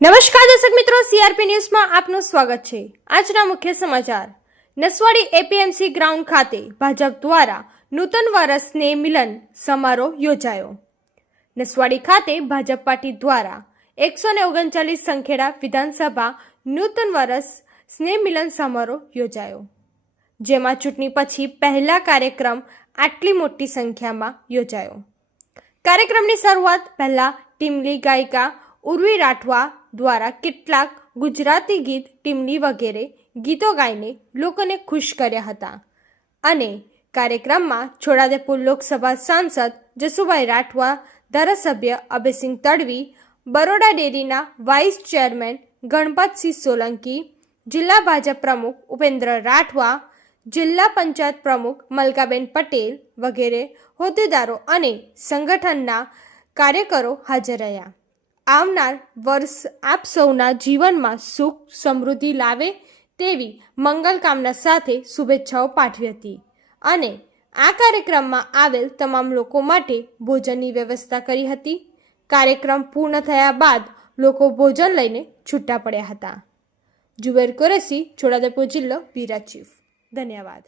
નમસ્કાર દર્શક મિત્રો સીઆરપી ન્યૂઝમાં આપનું સ્વાગત છે. આજના મુખ્ય સમાચાર. નસવાડી એપીએમસી ગ્રાઉન્ડ ખાતે ભાજપ દ્વારા નૂતન વર્ષને મિલન સમારોહ યોજાયો. નસવાડી ખાતે ભાજપ પાર્ટી દ્વારા એકસો ને ઓગણચાલીસ સંખેડા વિધાનસભા નૂતન વર્ષ સ્નેહ મિલન સમારોહ યોજાયો. જેમાં ચૂંટણી પછી પહેલા કાર્યક્રમ આટલી મોટી સંખ્યામાં યોજાયો. કાર્યક્રમની શરૂઆત પહેલા ટીમલી ગાયિકા ઉર્વી રાઠવા દ્વારા કેટલાક ગુજરાતી ગીત ટીમલી વગેરે ગીતો ગાઈને લોકોને ખુશ કર્યા હતા. અને કાર્યક્રમમાં છોડાદેપુર લોકસભા સાંસદ જસુભાઈ રાઠવા, ધારાસભ્ય અભયસિંહ તડવી, બરોડા ડેરીના વાઇસ ચેરમેન ગણપતસિંહ સોલંકી, જિલ્લા ભાજપ પ્રમુખ ઉપેન્દ્ર રાઠવા, જિલ્લા પંચાયત પ્રમુખ મલકાબેન પટેલ વગેરે હોદ્દેદારો અને સંગઠનના કાર્યકરો હાજર રહ્યા. આવનાર વર્ષ આપ સૌના જીવનમાં સુખ સમૃદ્ધિ લાવે તેવી મંગલ કામના સાથે શુભેચ્છાઓ પાઠવી હતી. અને આ કાર્યક્રમમાં આવેલ તમામ લોકો માટે ભોજનની વ્યવસ્થા કરી હતી. કાર્યક્રમ પૂર્ણ થયા બાદ લોકો ભોજન લઈને છૂટા પડ્યા હતા. જુબેર કુરેશી, છોટાઉદેપુર જિલ્લો વીરા ચીફ. ધન્યવાદ.